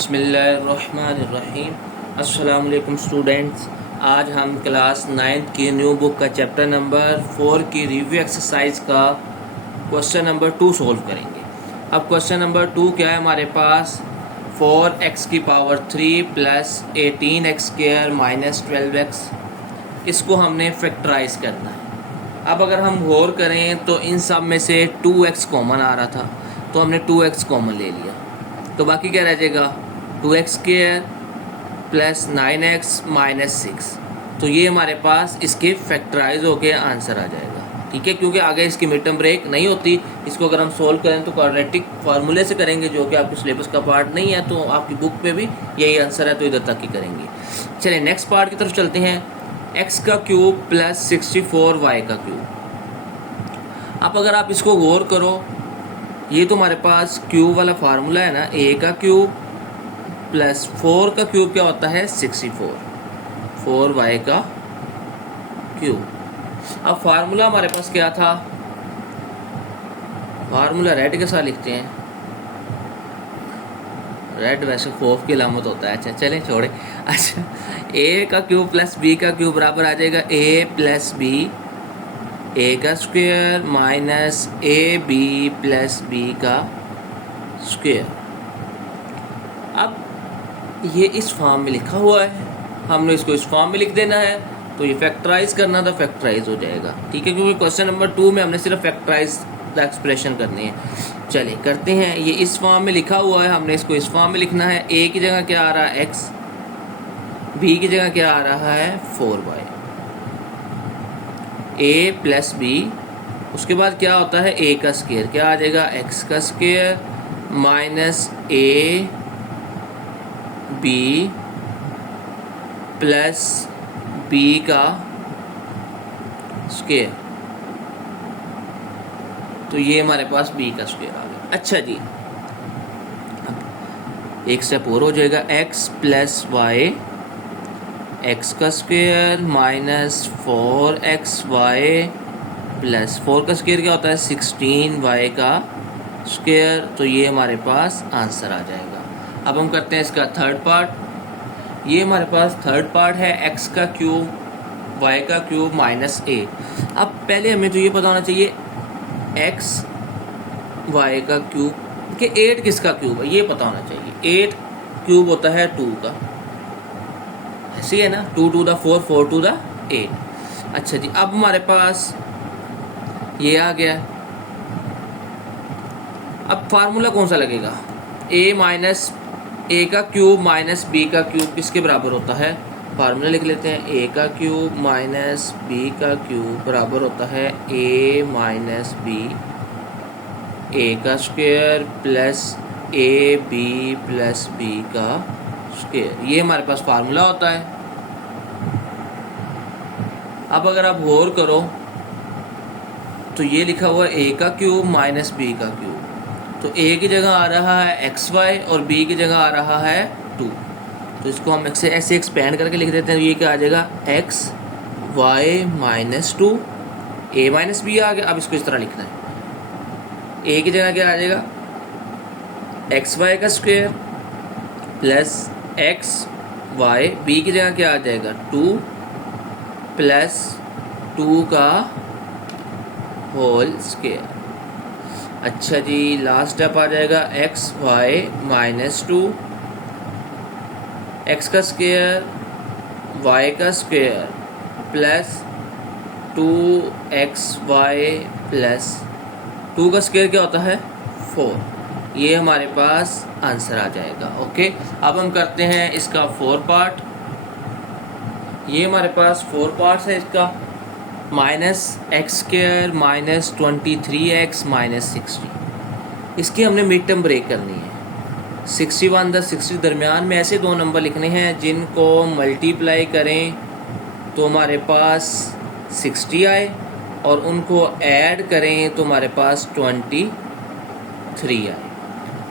बिस्मिल्लाहिर्रहमानिर्रहीम। अस्सलाम वालेकुम स्टूडेंट्स। आज हम क्लास 9th की न्यू बुक का चैप्टर नंबर 4 की रिव्यू एक्सरसाइज का क्वेश्चन नंबर 2 सोल्व करेंगे। अब क्वेश्चन नंबर 2 क्या है हमारे पास, 4x की power 3 plus 18x square minus 12x, इसको हमने फैक्टराइज करना है। अब अगर हम गौर करें तो इन सब में से 2x कॉमन आ रहा था, तो हमने 2x कॉमन ले लिया, तो बाकी क्या रह जाएगा 2x square plus 9x minus 6। तो ये हमारे पास इसके फैक्टराइज होके आंसर आ जाएगा, ठीक है, क्योंकि आगे इसकी मिड टर्म ब्रेक नहीं होती। इसको अगर हम सोल्व करें तो क्वाड्रेटिक फार्मूले से करेंगे, जो कि आपके सिलेबस का पार्ट नहीं है, तो आपकी बुक पे भी यही आंसर है, तो इधर तक ही करेंगे। चलिए नेक्स्ट पार्ट की तरफ चलते हैं। x का क्यूब प्लस 64y का क्यूब। अब अगर आप इसको गौर करो, ये तो हमारे पास क्यूब वाला फार्मूला है ना, a का क्यूब प्लस 4 का क्यूब क्या होता है 64, 4y का क्यूब। अब फार्मूला हमारे पास क्या था, फार्मूला रेड के साथ लिखते हैं। रेड वैसे खौफ की अलामत होता है। अच्छा चलें छोड़े। अच्छा a का क्यूब प्लस b का क्यूब बराबर आ जाएगा a प्लस बी, a का square minus ab plus b का स्क्वायर। अब ये इस फॉर्म में लिखा हुआ है, हमने इसको इस फॉर्म में लिख देना है, तो ये फैक्टराइज करना था, फैक्टराइज हो जाएगा, ठीक है, क्योंकि क्वेश्चन नंबर 2 में हमने सिर्फ फैक्टराइज द एक्सप्रेशन करनी है। चलिए करते हैं। ये इस फॉर्म में लिखा हुआ है, हमने इसको इस फॉर्म में लिखना है। a की जगह क्या आ रहा है x, b की जगह क्या आ रहा है 4y, a प्लस b, उसके बाद क्या होता है a का स्क्वायर, क्या आ जाएगा x का square minus a b plus b का स्क्वायर, तो ये हमारे पास b का स्क्वायर आ गया। अच्छा जी, एक स्टेप और हो जाएगा, x प्लस वाई, x का स्क्वायर माइनस 4xy प्लस 4 का स्क्वायर क्या होता है 16y का स्क्वायर, तो ये हमारे पास आंसर आ जाएगा। अब हम करते हैं इसका थर्ड पार्ट। ये हमारे पास थर्ड पार्ट है, x का क्यूब y का क्यूब माइनस a। अब पहले हमें तो ये पता होना चाहिए x y का क्यूब कि 8 किसका क्यूब है, ये पता होना चाहिए। 8 क्यूब होता है 2 का, ऐसे है ना, 2 टू द 4, 4 टू द 8। अच्छा जी, अब हमारे पास ये आ गया। अब फार्मूला कौन सा लगेगा, a माइनस a का क्यूब माइनस b का क्यूब किसके बराबर होता है, फार्मूला लिख लेते हैं। a का क्यूब माइनस b का क्यूब बराबर होता है a माइनस b, a का square plus ab plus b का स्क्वायर, ये हमारे पास फार्मूला होता है। अब अगर आप गौर करो तो ये लिखा हुआ है a का क्यूब माइनस b का क्यूब, तो a की जगह आ रहा है xy और b की जगह आ रहा है 2, तो इसको हम ऐसे एक्सपेंड करके लिख देते हैं। ये क्या आ जाएगा x y minus 2, a minus b आ गया। अब इसको इस तरह लिखना है, a की जगह क्या आ जाएगा xy का square plus x y, b की जगह क्या आ जाएगा 2 प्लस 2 का होल स्क्वायर। अच्छा जी, लास्ट स्टेप आ जाएगा x y माइनस 2, x का स्क्वायर y का स्क्वायर प्लस 2xy प्लस 2 का स्क्वायर क्या होता है 4, ये हमारे पास आंसर आ जाएगा। ओके, अब हम करते हैं इसका 4 पार्ट। ये हमारे पास 4 पार्ट्स है इसका, minus x square minus 23x minus 60, इसकी हमने मिड टर्म ब्रेक करनी है। 61 द 60 दरमियान में ऐसे दो नंबर लिखने हैं जिनको मल्टीप्लाई करें तो हमारे पास 60 आए, और उनको ऐड करें तो हमारे पास 23 आए,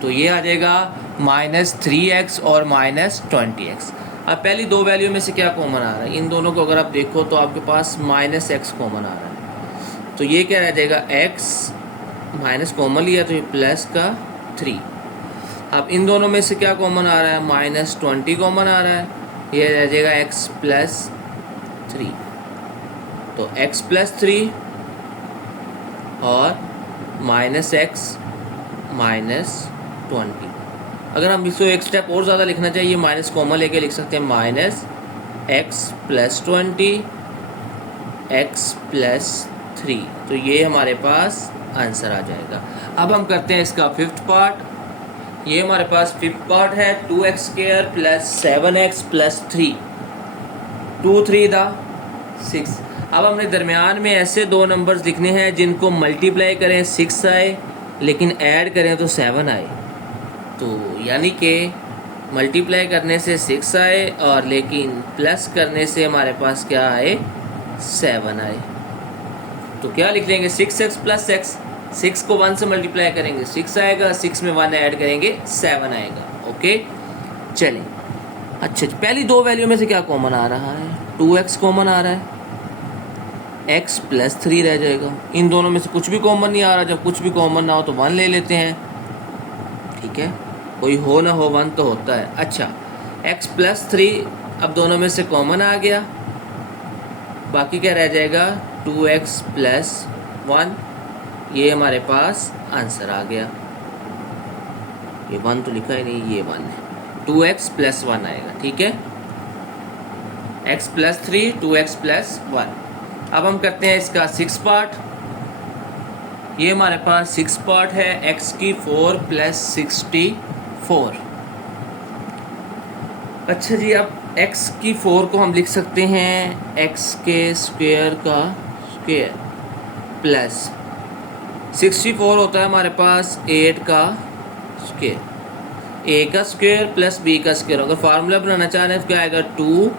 तो ये आ जाएगा माइनस 3x और माइनस 20x। अब पहली दो वैल्यू में से क्या कॉमन आ रहा है, इन दोनों को अगर आप देखो तो आपके पास माइनस x कॉमन आ रहा है, तो ये क्या रह जाएगा x माइनस कॉमन लिया तो ये प्लस का 3। अब इन दोनों में से क्या कॉमन आ रहा है, -20 कॉमन आ रहा है, ये रह जाएगा x+3। तो x+3 और -x -20। अगर हम इसको एक स्टेप और ज़्यादा लिखना चाहिए, माइनस कॉमन लेके लिख सकते हैं -x+20 x+3। तो ये हमारे पास आंसर आ जाएगा। अब हम करते हैं इसका फिफ्थ पार्ट। ये हमारे पास फिफ्थ पार्ट है 2x² + 7x + 3 2 3 6। अब हमने दरमियान में ऐसे दो नंबर्स लिखने हैं जिनको मल्टीप्लाई करें 6 आए, लेकिन ऐड करें तो 7 आए। तो यानी कि मल्टीप्लाई करने से 6 आए और लेकिन प्लस करने से हमारे पास क्या आए, 7 आए। तो क्या लिख लेंगे, 6x + x। 6 को 1 से मल्टीप्लाई करेंगे 6 आएगा, 6 में 1 ऐड करेंगे 7 आएगा। ओके चलिए। अच्छा, पहली दो वैल्यू में से क्या कॉमन आ रहा है, 2x कॉमन आ रहा है, x+3 रह जाएगा। इन दोनों में से कुछ भी कॉमन नहीं आ रहा। जब कुछ भी कॉमन ना हो तो 1 ले लेते हैं, ठीक है, कोई हो ना हो 1 तो होता है। अच्छा, x+3 अब दोनों में से कॉमन आ गया, बाकी क्या रह जाएगा, 2x + 1। ये हमारे पास आंसर आ गया। ये 1 तो लिखा ही नहीं, ये 1 है, 2x + 1 आएगा, ठीक है, x+3 2x + 1। अब हम करते हैं इसका 6 पार्ट। ये हमारे पास 6 पार्ट है, x⁴ + 64। अच्छा जी, अब x⁴ को हम लिख सकते हैं x² का स्क्वायर प्लस 64 होता है हमारे पास 8 का स्क्वायर, a का स्क्वायर प्लस b का स्क्वायर। अगर फार्मूला बनाना चाह रहे हैं तो क्या आएगा, 2ab।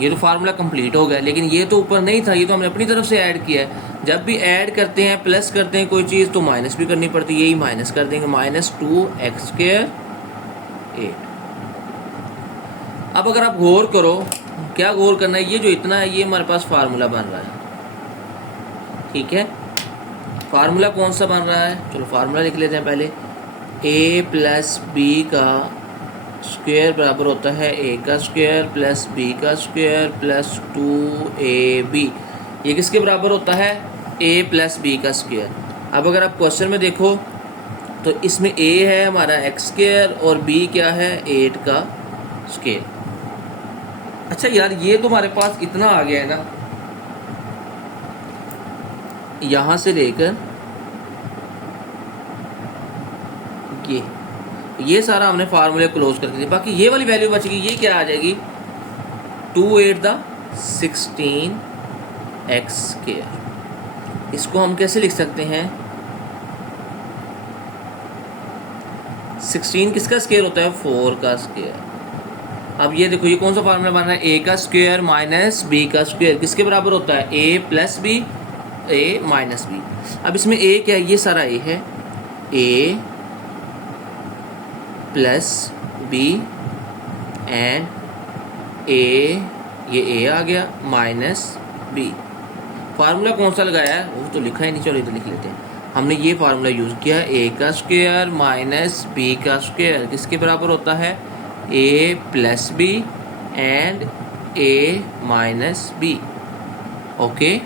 ये तो फार्मूला कंप्लीट हो गया, लेकिन ये तो ऊपर नहीं था, ये तो हमने अपनी तरफ से ऐड किया है। जब भी ऐड करते हैं, प्लस करते हैं कोई चीज़, तो माइनस भी करनी पड़ती है, यही माइनस कर देंगे, -2x²। 8। अब अगर आप गौर करो, क्या गौर करना है, ये जो इतना है ये हमारे पास फार्मूला बन रहा है, ठीक है। फार्मूला कौन सा बन रहा है, चलो फार्मूला लिख लेते हैं पहले। a + b का स्क्वायर बराबर होता है a का स्क्वायर प्लस b का स्क्वायर प्लस 2ab। ये किसके बराबर होता है, a + b का स्क्वायर। अब अगर आप क्वेश्चन में देखो तो इसमें a है हमारा x² और b क्या है, 8 का स्क्वायर। अच्छा यार, ये तो हमारे पास इतना आ गया है ना, यहाँ से लेकर ये सारा हमने फार्मूले क्लोज कर दिए। बाकी ये वाली वैल्यू बच गई, ये क्या आ जाएगी, 2 8 16x²। इसको हम कैसे लिख सकते हैं, 16 किसका स्क्वायर होता है, 4 का स्क्वायर। अब ये देखो, ये कौन सा फार्मूला बन रहा है, a का स्क्वायर माइनस b का स्क्वायर किसके बराबर होता है, a + b a - b। अब इसमें a क्या है, ये सारा a है, a + b एंड a, ये a आ गया - b। फार्मूला कौन सा लगाया है, वो तो लिखा ही नहीं, चलो इधर लिख लेते हैं। हमने ये फार्मूला यूज़ किया, a का स्क्वायर माइनस b का स्क्वायर किसके बराबर होता है, a + b and a - b। Okay,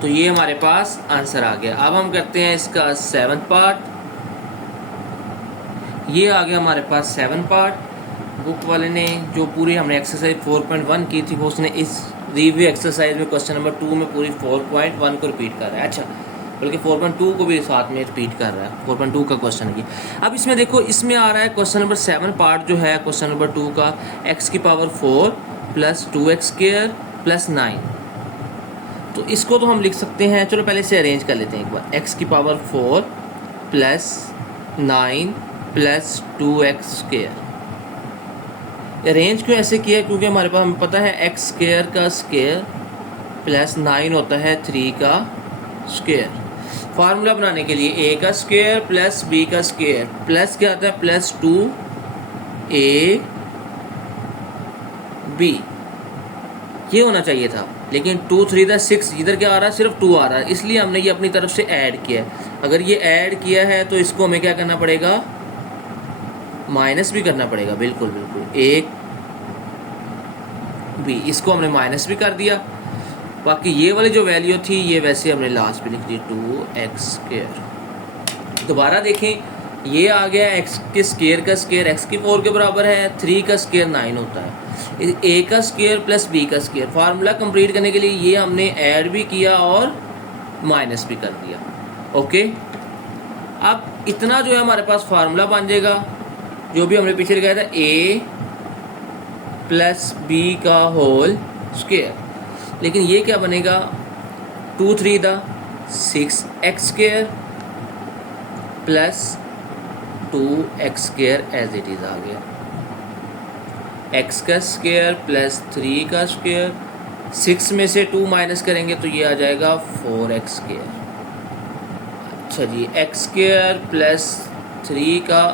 तो ये हमारे पास आंसर आ गया। अब हम करते हैं इसका 7th पार्ट। ये आ गया हमारे पास 7 पार्ट। बुक वाले ने जो पूरी हमने एक्सरसाइज 4.1 की थी, वो उसने इस रिव्यू एक्सरसाइज में क्वेश्चन नंबर 2 में पूरी 4.1 को रिपीट कर रहा है। अच्छा, बल्कि 4.2 को भी साथ में रिपीट कर रहा है, 4.2 का क्वेश्चन है ये। अब इसमें देखो, इसमें आ रहा है क्वेश्चन नंबर 7 पार्ट जो है क्वेश्चन नंबर 2 का, x⁴ + 2x² + 9। तो इसको तो हम लिख सकते हैं, चलो पहले से अरेंज कर लेते हैं एक बार, x⁴ + 9 + 2x²। अरेंज क्यों ऐसे किया, क्योंकि हमारे पास हमें पता है x² का स्क्वायर प्लस 9 होता है 3 का स्क्वायर। फार्मूला बनाने के लिए a का स्क्वायर प्लस b का स्क्वायर प्लस क्या आता है, +2ab। ये होना चाहिए था, लेकिन 2 3 दा 6 इधर क्या आ रहा है, सिर्फ 2 आ रहा है, इसलिए हमने ये अपनी तरफ से ऐड किया है। अगर ये ऐड किया है तो इसको हमें क्या करना पड़ेगा, माइनस भी करना पड़ेगा। बिल्कुल बिल्कुल, एक भी इसको हमने माइनस भी कर दिया। बाकी ये वाली जो वैल्यू थी ये वैसे हमने लास्ट पे लिख दी 2x²। दोबारा देखें, ये आ गया x के स्क्वायर का स्क्वायर x की 4 के बराबर है, 3 का स्क्वायर 9 होता है, a का स्क्वायर प्लस b का स्क्वायर। फार्मूला कंप्लीट करने के लिए ये हमने ऐड भी किया और माइनस भी कर दिया। ओके, अब इतना जो है हमारे पास फार्मूला बन जाएगा, जो भी हमने पीछे लिखाया था a प्लस b का होल स्क्वायर। लेकिन ये क्या बनेगा, 2 3 दा 6x² plus 2x² as it is आ गया, x का स्क्वायर प्लस 3 का स्क्वायर, 6 में से 2 माइनस करेंगे तो ये आ जाएगा 4x²। अच्छा जी, x² प्लस 3 का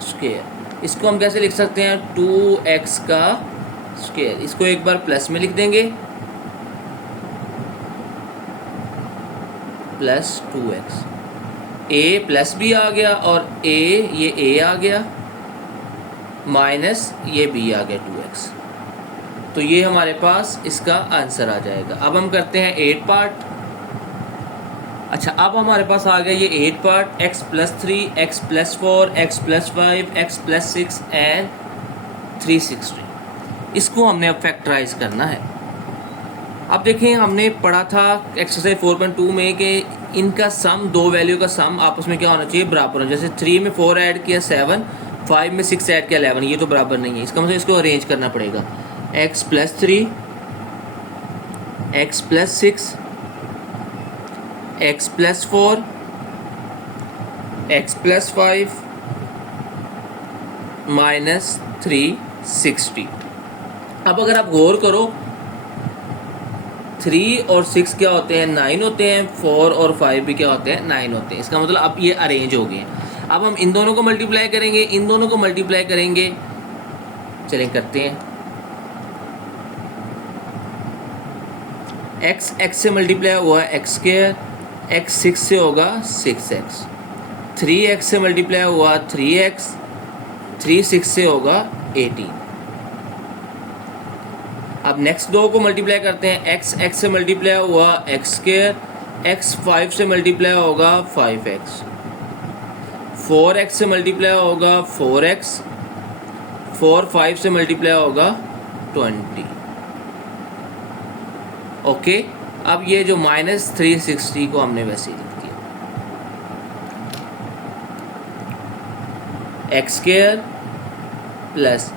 स्क्वायर, इसको हम कैसे लिख सकते हैं, 2x का स्क्वायर। इसको एक बार प्लस में लिख देंगे, plus 2x, a plus b आ गया और ये a आ गया, माइनस ये b आ गया 2x। तो ये हमारे पास इसका आंसर आ जाएगा। अब हम करते हैं 8 पार्ट। अच्छा, अब हमारे पास आ गया ये 8 part, x plus 3, x plus 4, x plus 5, x plus 6 and 360। इसको हमने अब फैक्टराइज करना है। अब देखें, हमने पढ़ा था एक्सरसाइज 4.2 में कि इनका सम, दो वैल्यू का सम आपस में क्या होना चाहिए, बराबर होना। जैसे 3 में 4 ऐड किया 7, 5 में 6 ऐड किया 11, ये तो बराबर नहीं है। इसका मतलब इसको अरेंज करना पड़ेगा, x plus 3, x plus 6, x plus 4, x plus 5 minus 360। अब अगर आप गौर करो, 3 और 6 क्या होते हैं, 9 होते हैं, 4 और 5 भी क्या होते हैं, 9 होते हैं। इसका मतलब अब ये अरेंज हो गए। अब हम इन दोनों को मल्टीप्लाई करेंगे, इन दोनों को मल्टीप्लाई करेंगे, चलें करते हैं। x से मल्टीप्लाई हुआ x², x 6 से होगा 6x, 3x से मल्टीप्लाई हुआ 3x, 3 6 से होगा 18। अब नेक्स्ट दो को मल्टीप्लाई करते हैं, x से मल्टीप्लाई हुआ x², x 5 से मल्टीप्लाई होगा 5x, 4x से मल्टीप्लाई होगा 4x, 4 5 से मल्टीप्लाई होगा 20। ओके, अब ये जो माइनस 360 को हमने वैसे लिख दिया, x² प्लस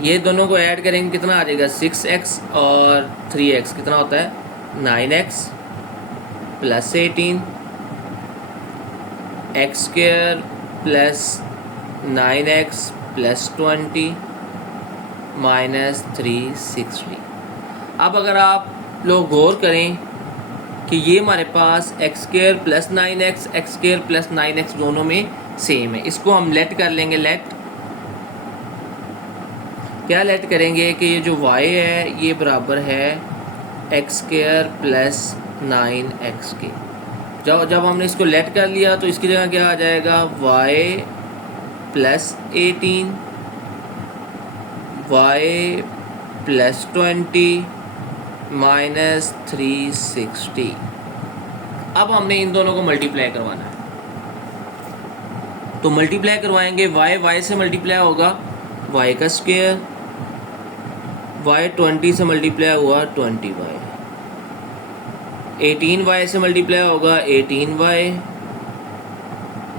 ये दोनों को ऐड करेंगे, कितना आ जाएगा, 6x और 3x कितना होता है, 9x plus 18, x² plus 9x plus 20 minus 360। अब अगर आप लोग गौर करें कि ये हमारे पास x² plus 9x, x² plus 9x दोनों में सेम है। इसको हम लेट कर लेंगे, लेट क्या लेट करेंगे कि ये जो y है ये बराबर है x² प्लस 9x के। जब हमने इसको लेट कर लिया तो इसकी जगह क्या आ जाएगा, y plus 18, y plus 20 minus 360। अब हमने इन दोनों को मल्टीप्लाई करवाना है, तो मल्टीप्लाई करवाएंगे, y से मल्टीप्लाई होगा y का स्क्वायर, y 20 से मल्टीप्लाई हुआ 20y, 18y से मल्टीप्लाई होगा 18y,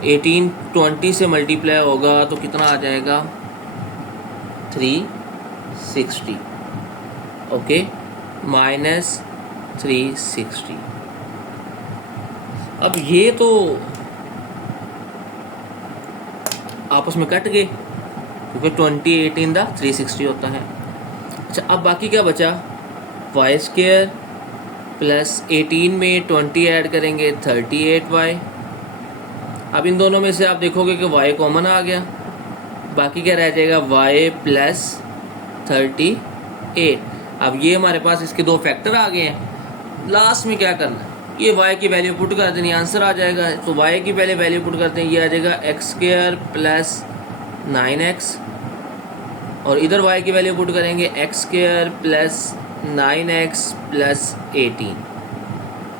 18 20 से मल्टीप्लाई होगा तो कितना आ जाएगा, 360। Okay, minus 360। अब ये तो आपस में कट गए क्योंकि 20 18 दा 360 होता है। अच्छा, अब बाकी क्या बचा, y² प्लस 18 में 20 ऐड करेंगे 38y। अब इन दोनों में से आप देखोगे कि y कॉमन आ गया, बाकी क्या रह जाएगा, y प्लस 38। अब ये हमारे पास इसके दो फैक्टर आ गए हैं। लास्ट में क्या करना है, ये y की वैल्यू पुट कर देनी, आंसर आ जाएगा। तो y की पहले वैल्यू पुट करते हैं, ये आ जाएगा एक्स स्क्वायर प्लस 9x, और इधर y की वैल्यू पुट करेंगे x square plus 9x plus 18।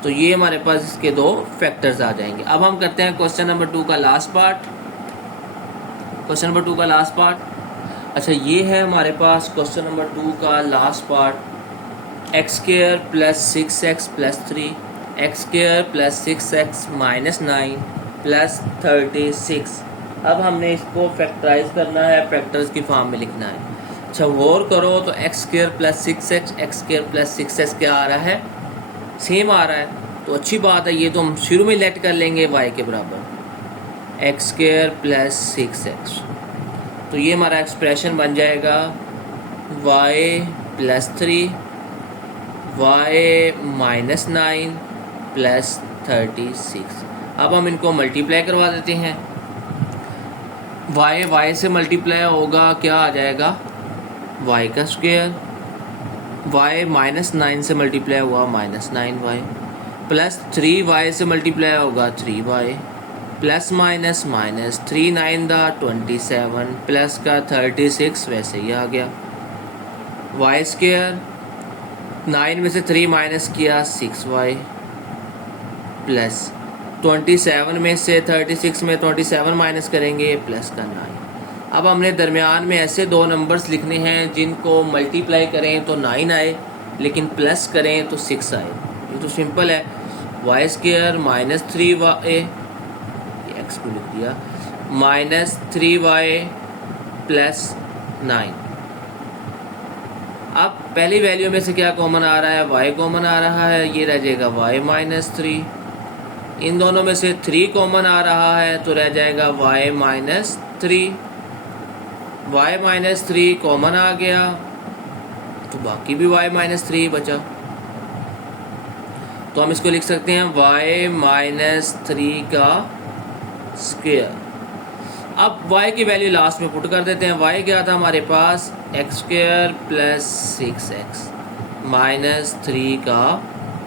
तो ये हमारे पास इसके दो फैक्टर्स आ जाएंगे। अब हम करते हैं क्वेश्चन नंबर 2 का लास्ट पार्ट। क्वेश्चन नंबर 2 का लास्ट पार्ट, अच्छा ये है हमारे पास क्वेश्चन नंबर 2 का last part. X square plus 6x plus 3, x square plus 6x minus 9 plus 36। अब हमने इसको फैक्टराइज करना है, फैक्टर्स की फॉर्म में लिखना है। अच्छा गौर करो तो x square plus 6x, x square plus 6x क्या आ रहा है, सेम आ रहा है, तो अच्छी बात है। ये तो हम शुरू में लेट कर लेंगे y के बराबर एक्स स्क्वायर प्लस 6x, तो ये हमारा एक्सप्रेशन बन जाएगा y plus 3 y minus 9 plus 36। अब हम इनको मल्टीप्लाई करवा देते हैं। y से मल्टीप्लाई होगा, क्या आ जाएगा y का स्क्वायर, y माइनस 9 से मल्टीप्लाई हुआ माइनस 9y, प्लस 3y से मल्टीप्लाई होगा 3y, प्लस माइनस माइनस 3 9 दा 27 प्लस का 36 वैसे ही आ गया। y स्क्वायर 9 में से 3 माइनस किया 6y, प्लस 27 में से 36 में 27 माइनस करेंगे प्लस का 9। अब हमने दरमियान में ऐसे दो नंबर्स लिखने हैं जिनको मल्टीप्लाई करें तो 9 आए, लेकिन प्लस करें तो 6 आए। ये तो सिंपल है, Y square minus 3y, x को लिख दिया, माइनस 3y प्लस 9। अब पहली वैल्यू में से क्या कॉमन आ रहा है, y कॉमन आ रहा है, ये रह जाएगा y माइनस 3। इन दोनों में से 3 कॉमन आ रहा है तो रह जाएगा y minus 3। y minus 3 common आ गया तो बाकी भी y माइनस 3 बचा, तो हम इसको लिख सकते हैं y माइनस 3 का स्क्वायर। अब y की वैल्यू लास्ट में पुट कर देते हैं। y क्या था हमारे पास, X square plus 6x minus 3 का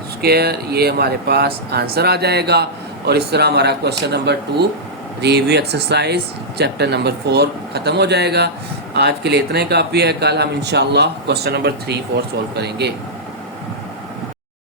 स्क्वायर, ये हमारे पास आंसर आ जाएगा। और इस तरह हमारा question number 2 review exercise chapter number 4 ख़त्म हो जाएगा। आज के लिए इतना ही काफ़ी है, कल हम इंशाल्लाह क्वेश्चन नंबर 3 4 सॉल्व करेंगे।